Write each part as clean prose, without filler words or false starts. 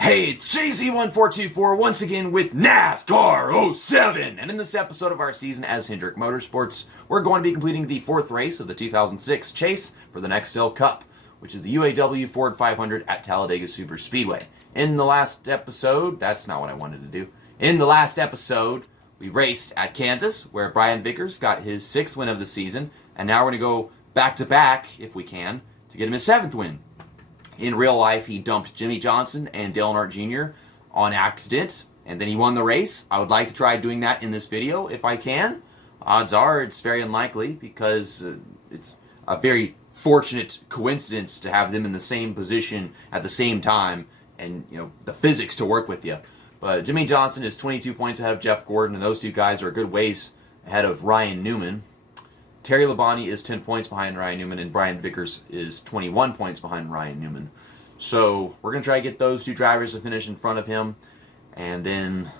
Hey, it's JZ1424 once again with NASCAR 07. And in this episode of our season as Hendrick Motorsports, we're going to be completing the fourth race of the 2006 chase for the Nextel Cup, which is the UAW-Ford 500 at Talladega Superspeedway. In the last episode, that's not what I wanted to do. In the last episode, we raced at Kansas, where Brian Vickers got his 6th win of the season, and now we're going to go back-to-back, if we can, to get him his 7th win. In real life, he dumped Jimmy Johnson and Dale Earnhardt Jr. on accident, and then he won the race. I would like to try doing that in this video if I can. Odds are it's very unlikely because it's a very fortunate coincidence to have them in the same position at the same time and, you know, the physics to work with you. But Jimmy Johnson is 22 points ahead of Jeff Gordon, and those two guys are a good ways ahead of Ryan Newman. Terry Labonte is 10 points behind Ryan Newman, and Brian Vickers is 21 points behind Ryan Newman. So we're going to try to get those two drivers to finish in front of him, and then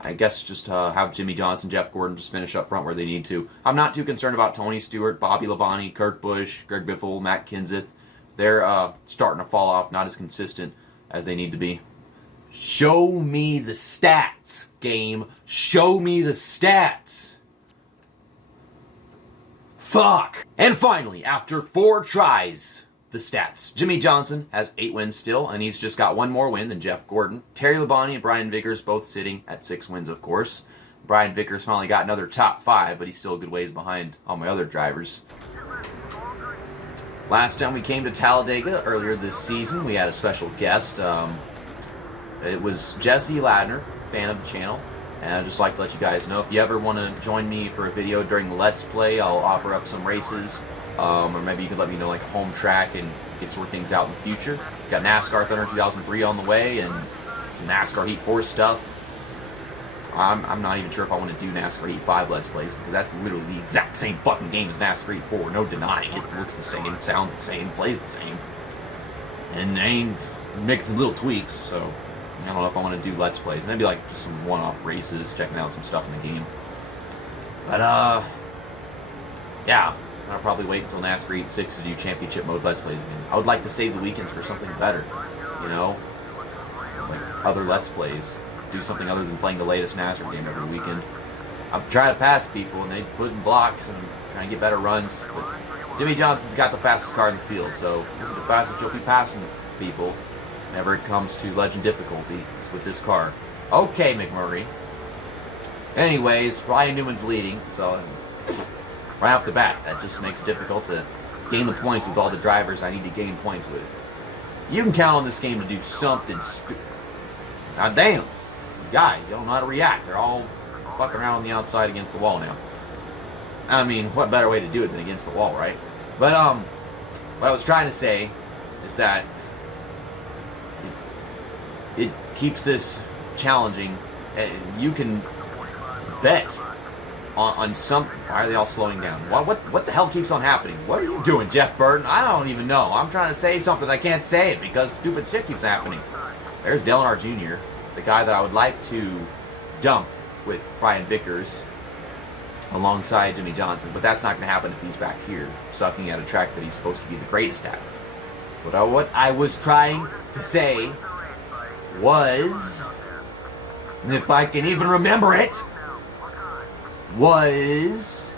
I guess just have Jimmy Johnson, Jeff Gordon just finish up front where they need to. I'm not too concerned about Tony Stewart, Bobby Labonte, Kurt Busch, Greg Biffle, Matt Kenseth. They're starting to fall off, not as consistent as they need to be. Show me the stats, game. Show me the stats. Fuck! And finally, after 4 tries, the stats. Jimmy Johnson has 8 wins still, and he's just got 1 more win than Jeff Gordon. Terry Labonte and Brian Vickers both sitting at 6 wins, of course. Brian Vickers finally got another top 5, but he's still a good ways behind all my other drivers. Last time we came to Talladega earlier this season, we had a special guest. It was Jesse Ladner, fan of the channel. And I'd just like to let you guys know, if you ever want to join me for a video during the Let's Play, I'll offer up some races. Or maybe you could let me know like a home track and get sort things out in the future. Got NASCAR Thunder 2003 on the way and some NASCAR Heat 4 stuff. I'm not even sure if I want to do NASCAR Heat 5 Let's Plays, because that's literally the exact same fucking game as NASCAR Heat 4. No denying it. Looks the same, sounds the same, plays the same. And they make some little tweaks, so I don't know if I want to do Let's Plays. Maybe like just some one-off races, checking out some stuff in the game. But, yeah. I'll probably wait until NASCAR Heat 6 to do Championship Mode Let's Plays again. I would like to save the weekends for something better, you know? Like other Let's Plays. Do something other than playing the latest NASCAR game every weekend. I'm trying to pass people, and they put in blocks, and trying to get better runs. But Jimmy Johnson's got the fastest car in the field, so this is the fastest you'll be passing people whenever it comes to legend difficulty. It's with this car. Okay, McMurray. Anyways, Ryan Newman's leading, so right off the bat, that just makes it difficult to gain the points with all the drivers I need to gain points with. You can count on this game to do something God damn. You guys, they don't know how to react. They're all fucking around on the outside against the wall now. I mean, what better way to do it than against the wall, right? But, what I was trying to say is that it keeps this challenging. You can bet on some. Why are they all slowing down? What the hell keeps on happening? What are you doing, Jeff Burton? I don't even know. I'm trying to say something. I can't say it because stupid shit keeps happening. There's Dale Earnhardt Jr., the guy that I would like to dump with Brian Vickers alongside Jimmy Johnson, but that's not going to happen if he's back here sucking at a track that he's supposed to be the greatest at. But what I was trying to say was, if I can even remember it, was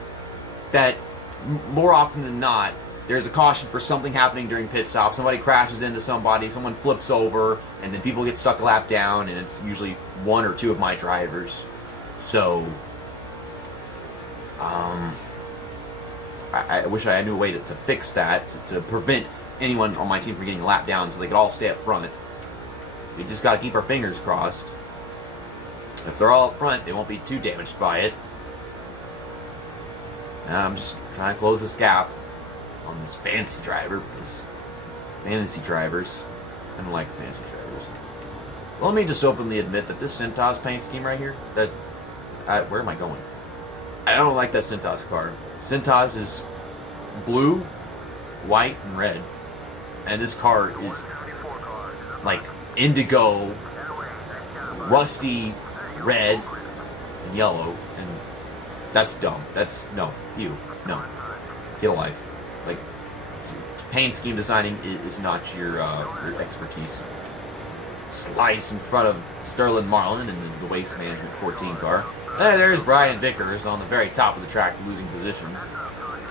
that more often than not, there's a caution for something happening during pit stop. Somebody crashes into somebody, someone flips over, and then people get stuck a lap down, and it's usually 1 or 2 of my drivers. So, I wish I knew a way to fix that, to prevent anyone on my team from getting a lap down so they could all stay up front. We just got to keep our fingers crossed. If they're all up front, they won't be too damaged by it. And I'm just trying to close this gap on this fantasy driver, because fantasy drivers, I don't like fantasy drivers. Let me just openly admit that this Cintas paint scheme right here, where am I going? I don't like that Cintas car. Cintas is blue, white, and red. And this car is like indigo, rusty red, and yellow. And that's dumb. That's, no, you, no. Get a life. Like, paint scheme designing is not your expertise. slice in front of Sterling Marlin in the Waste Management 14 car. There's Brian Vickers on the very top of the track losing positions.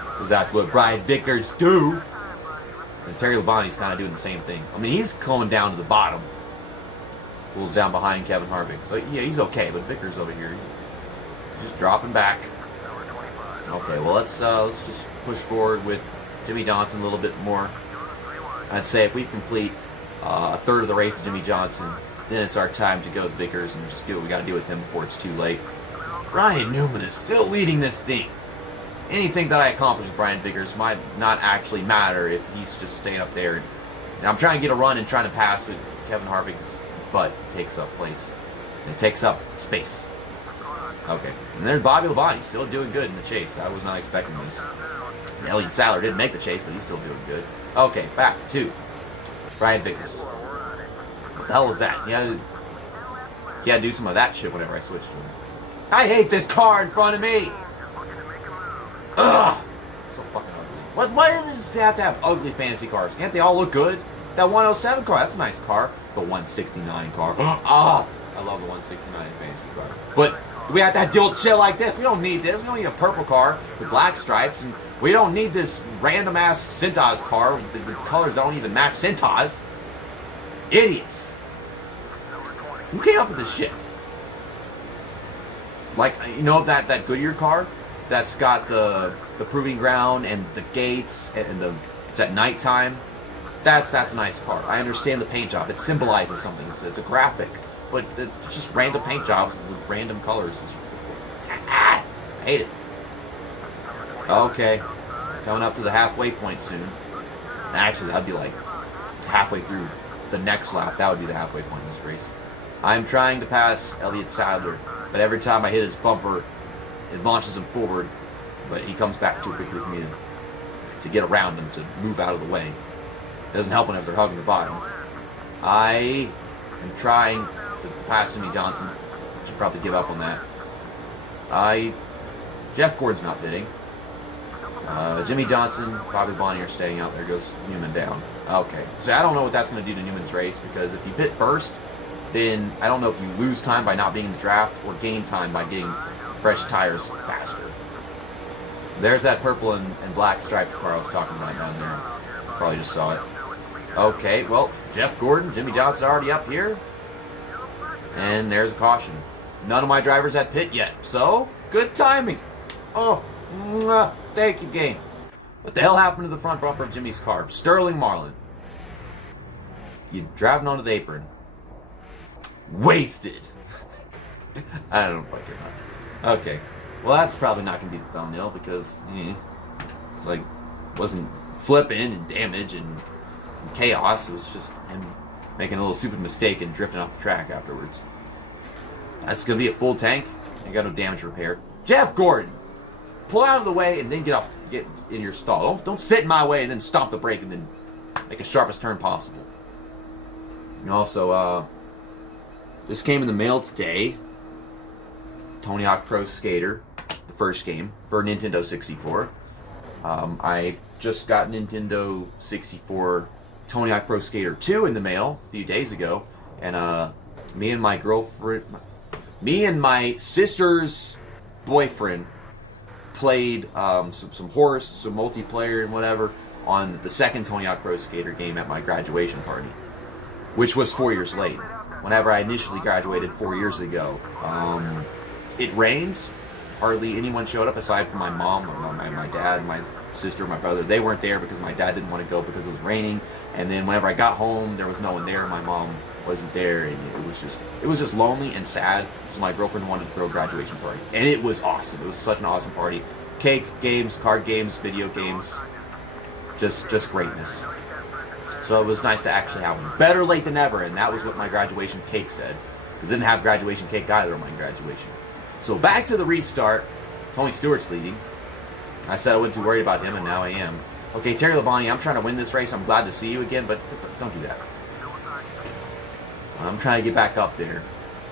Because that's what Brian Vickers do. And Terry Labonte's kind of doing the same thing. I mean, he's coming down to the bottom. Pulls down behind Kevin Harvick. So, yeah, he's okay, but Vickers over here, just dropping back. Okay, well, let's just push forward with Jimmy Johnson a little bit more. I'd say if we complete a third of the race to Jimmy Johnson, then it's our time to go with Vickers and just do what we got to do with him before it's too late. Ryan Newman is still leading this thing. Anything that I accomplish with Brian Vickers might not actually matter if he's just staying up there. And I'm trying to get a run and trying to pass with Kevin Harvick's butt takes up place. It takes up space. Okay, and there's Bobby Labonte still doing good in the chase. I was not expecting this. Elliott Sadler didn't make the chase, but he's still doing good. Okay, back to Brian Vickers. What the hell was that? He had to do some of that shit whenever I switched to him. I hate this car in front of me! Ugh! So fucking ugly. Why does it just have to have ugly fantasy cars? Can't they all look good? That 107 car, that's a nice car. The 169 car. Ah! I love the 169 fantasy car. But we have to deal with shit like this. We don't need this. We don't need a purple car with black stripes. And we don't need this random-ass Cintas car with the colors that don't even match Cintas. Idiots. Who came up with this shit? Like, you know that Goodyear car that's got the proving ground and the gates and it's at nighttime? That's a nice car. I understand the paint job. It symbolizes something. It's a graphic. But it's just random paint jobs with random colors. I hate it. Okay. Coming up to the halfway point soon. Actually, that'd be like halfway through the next lap. That would be the halfway point in this race. I'm trying to pass Elliott Sadler, but every time I hit his bumper, it launches him forward, but he comes back too quickly for me to get around him, to move out of the way. It doesn't help whenever they're hugging the bottom. I am trying to pass Jimmy Johnson. Should probably give up on that. Jeff Gordon's not pitting. Jimmy Johnson, Bobby Bonnie are staying out. There goes Newman down. Okay. So I don't know what that's going to do to Newman's race, because if you pit first, then I don't know if you lose time by not being in the draft or gain time by getting fresh tires faster. There's that purple and black striped car I was talking about down there. Probably just saw it. Okay, well, Jeff Gordon, Jimmy Johnson already up here. And there's a caution. None of my drivers at pit yet, so good timing. Oh, thank you, game. What the hell happened to the front bumper of Jimmy's car? Sterling Marlin. You driving onto the apron. Wasted. I don't know what they're not. Okay. Well, that's probably not going to be the thumbnail because it's like wasn't flipping and damage and chaos. It was just him making a little stupid mistake and drifting off the track afterwards. That's going to be a full tank. I got no damage repair. Jeff Gordon, pull out of the way and then get in your stall. Don't sit in my way and then stomp the brake and then make a sharpest turn possible. And also, this came in the mail today. Tony Hawk Pro Skater, the first game for Nintendo 64. I just got Nintendo 64 Tony Hawk Pro Skater 2 in the mail a few days ago, and me and my sister's boyfriend played some horse, some multiplayer and whatever on the second Tony Hawk Pro Skater game at my graduation party, which was 4 years late. Whenever I initially graduated 4 years ago, it rained. Hardly anyone showed up aside from my mom, my dad, my sister, my brother. They weren't there because my dad didn't want to go because it was raining. And then whenever I got home, there was no one there. My mom wasn't there, and it was just lonely and sad. So my girlfriend wanted to throw a graduation party, and it was awesome. It was such an awesome party. Cake, games, card games, video games, just greatness. So it was nice to actually have one. Better late than never, and that was what my graduation cake said. Because I didn't have graduation cake either on my graduation. So back to the restart. Tony Stewart's leading. I said I wasn't too worried about him, and now I am. Okay, Terry Labonte, I'm trying to win this race. I'm glad to see you again, but don't do that. I'm trying to get back up there.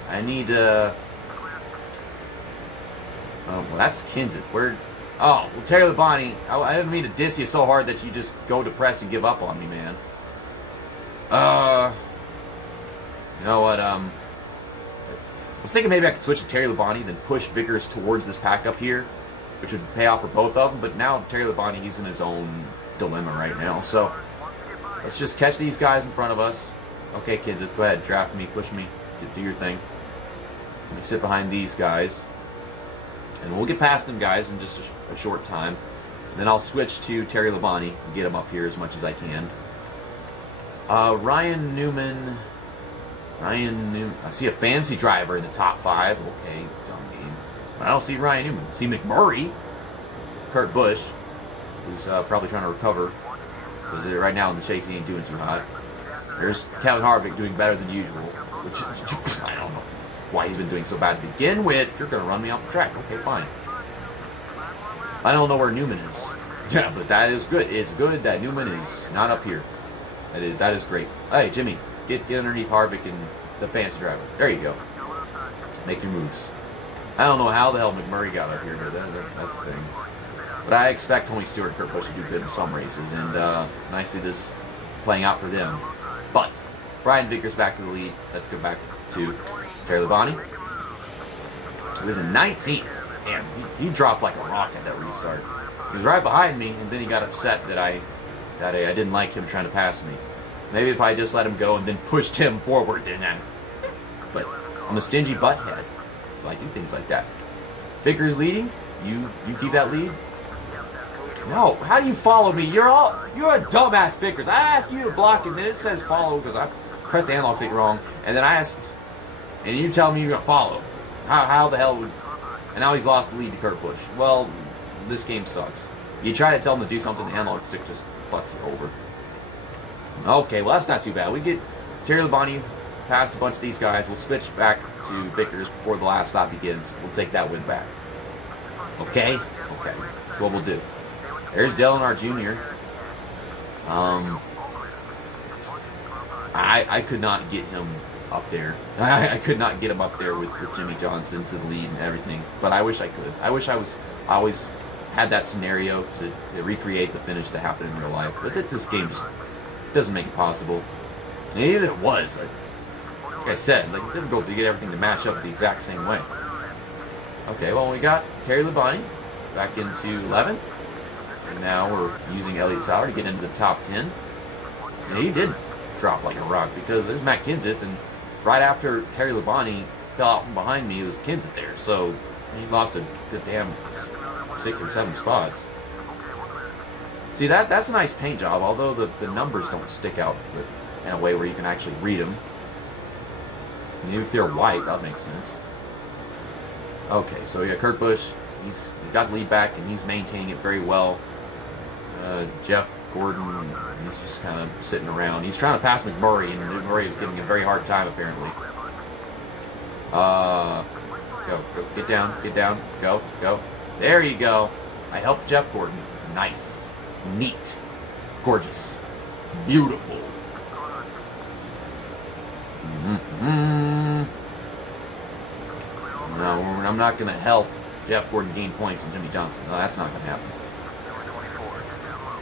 I need oh, well, that's Kenseth. Where? Oh, well, Terry Labonte, I didn't mean to diss you so hard that you just go depressed and give up on me, man. You know what? I was thinking maybe I could switch to Terry Labonte, then push Vickers towards this pack up here, which would pay off for both of them. But now Terry Labonte, he's in his own dilemma right now. So let's just catch these guys in front of us. Okay, kids, let's go ahead, draft me, push me, do your thing. Let me sit behind these guys, and we'll get past them guys in just a short time. And then I'll switch to Terry Labonte and get him up here as much as I can. Ryan Newman. I see a fancy driver in the top 5. Okay, dumb game. But I don't see Ryan Newman. I see McMurray. Kurt Busch, who's probably trying to recover. Because right now in the chase he ain't doing too hot. There's Kevin Harvick doing better than usual. Which, I don't know why he's been doing so bad to begin with. You're going to run me off the track. Okay, fine. I don't know where Newman is. Yeah, but that is good. It's good that Newman is not up here. That is great. Hey, Jimmy. Get underneath Harvick and the fancy driver. There you go. Make your moves. I don't know how the hell McMurray got up here, but that's the thing. But I expect Tony Stewart and Kurt Busch to do good in some races, and I see this playing out for them. But Brian Vickers back to the lead. Let's go back to Terry Labonte. He was in 19th. Damn, he dropped like a rock at that restart. He was right behind me, and then he got upset that I didn't like him trying to pass me. Maybe if I just let him go and then pushed him forward, then but I'm a stingy butthead, so I do things like that. Vickers leading. You keep that lead. No, how do you follow me? You're a dumbass, Vickers. I ask you to block, and then it says follow because I pressed the analog stick wrong, and then I ask, and you tell me you're gonna follow. How the hell would? And now he's lost the lead to Kurt Busch. Well, this game sucks. You try to tell him to do something, the analog stick just fucks it over. Okay, well that's not too bad. We get Terry Labonte past a bunch of these guys. We'll switch back to Vickers before the last stop begins. We'll take that win back. Okay? Okay. That's what we'll do. There's Dale Earnhardt Jr. I could not get him up there. I could not get him up there with Jimmy Johnson to the lead and everything. But I wish I could. I wish I always had that scenario to recreate the finish that happened in real life. But this game just doesn't make it possible. And even if it was, like I said, it's difficult to get everything to match up the exact same way. Okay, well, we got Terry Labonte back into 11th. And now we're using Elliott Sauer to get into the top 10. And he did drop like a rock because there's Matt Kenseth, and right after Terry Labonte fell out from behind me, it was Kenseth there. So he lost a good damn 6 or 7 spots. See, that's a nice paint job, although the numbers don't stick out in a way where you can actually read them. And if they're white, that makes sense. Okay, so yeah, Kurt Busch, he's got the lead back, and he's maintaining it very well. Jeff Gordon, he's just kind of sitting around. He's trying to pass McMurray, and McMurray is giving him a very hard time, apparently. Go, get down, go. There you go. I helped Jeff Gordon. Nice. Neat. Gorgeous. Beautiful. No, I'm not going to help Jeff Gordon gain points on Jimmy Johnson. No, that's not going to happen.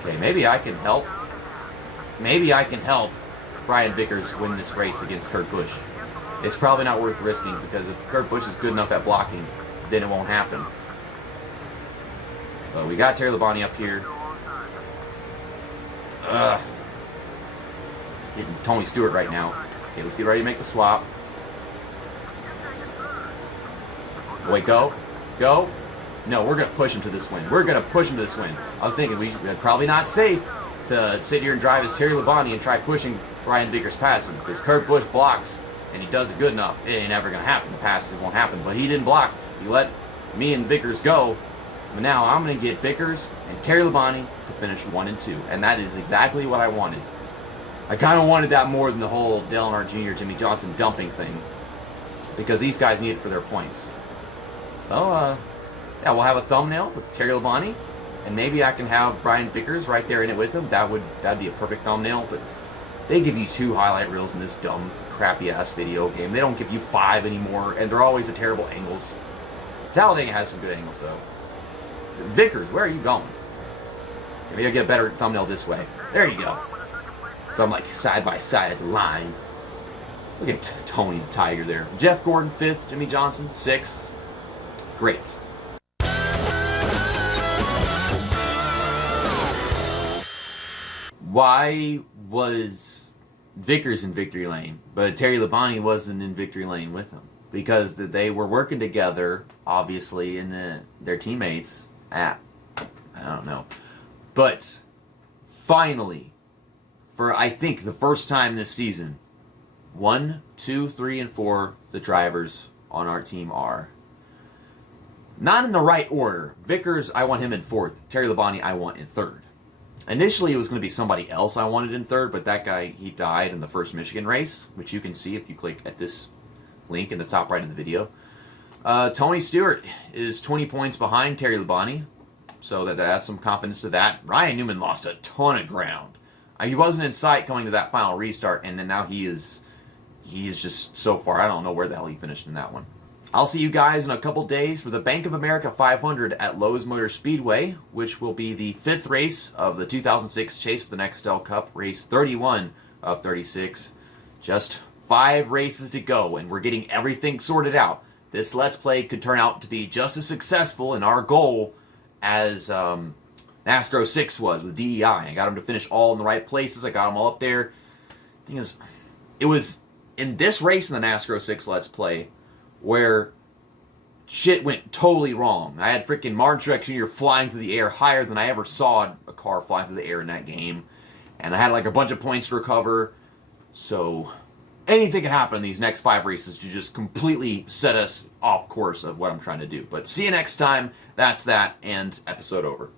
Okay, maybe I can help. Maybe I can help Brian Vickers win this race against Kurt Busch. It's probably not worth risking because if Kurt Busch is good enough at blocking, then it won't happen. But we got Terry Labonte up here. Hitting Tony Stewart right now. Okay, let's get ready to make the swap. Wait, go. No, we're going to push him to this win. I was thinking probably not safe to sit here and drive as Terry Labonte and try pushing Brian Vickers past him because Kurt Busch blocks and he does it good enough. It ain't ever going to happen. The pass it won't happen. But he didn't block. He let me and Vickers go. But now I'm going to get Vickers and Terry Labonte to finish 1 and 2. And that is exactly what I wanted. I kind of wanted that more than the whole Dale Earnhardt Jr., Jimmy Johnson dumping thing. Because these guys need it for their points. So, yeah, we'll have a thumbnail with Terry Labonte. And maybe I can have Brian Vickers right there in it with him. That'd be a perfect thumbnail. But they give you 2 highlight reels in this dumb, crappy-ass video game. They don't give you 5 anymore. And they're always at terrible angles. Talladega has some good angles, though. Vickers, where are you going? Maybe I'll get a better thumbnail this way. There you go. From like side by side at the line. Look at Tony the Tiger there. Jeff Gordon, 5th. Jimmy Johnson, 6th. Great. Why was Vickers in victory lane, but Terry Labonte wasn't in victory lane with him? Because they were working together, obviously, and their teammates. I don't know. But finally, for I think the first time this season, 1, 2, 3, and 4, the drivers on our team are not in the right order. Vickers, I want him in 4th. Terry Labonte, I want in 3rd. Initially, it was going to be somebody else I wanted in 3rd, but that guy, he died in the first Michigan race, which you can see if you click at this link in the top right of the video. Tony Stewart is 20 points behind Terry Labonte, so that adds some confidence to that. Ryan Newman lost a ton of ground. He wasn't in sight coming to that final restart, and then now he is just so far. I don't know where the hell he finished in that one. I'll see you guys in a couple days for the Bank of America 500 at Lowe's Motor Speedway, which will be the 5th race of the 2006 Chase for the Nextel Cup, race 31 of 36. Just 5 races to go, and we're getting everything sorted out. This Let's Play could turn out to be just as successful in our goal as NASCAR 06 was with DEI. I got them to finish all in the right places. I got them all up there. The thing is, it was in this race in the NASCAR 06 Let's Play where shit went totally wrong. I had freaking Martin Truex Jr. flying through the air higher than I ever saw a car flying through the air in that game. And I had like a bunch of points to recover. So anything can happen in these next 5 races to just completely set us off course of what I'm trying to do. But see you next time. That's that, and episode over.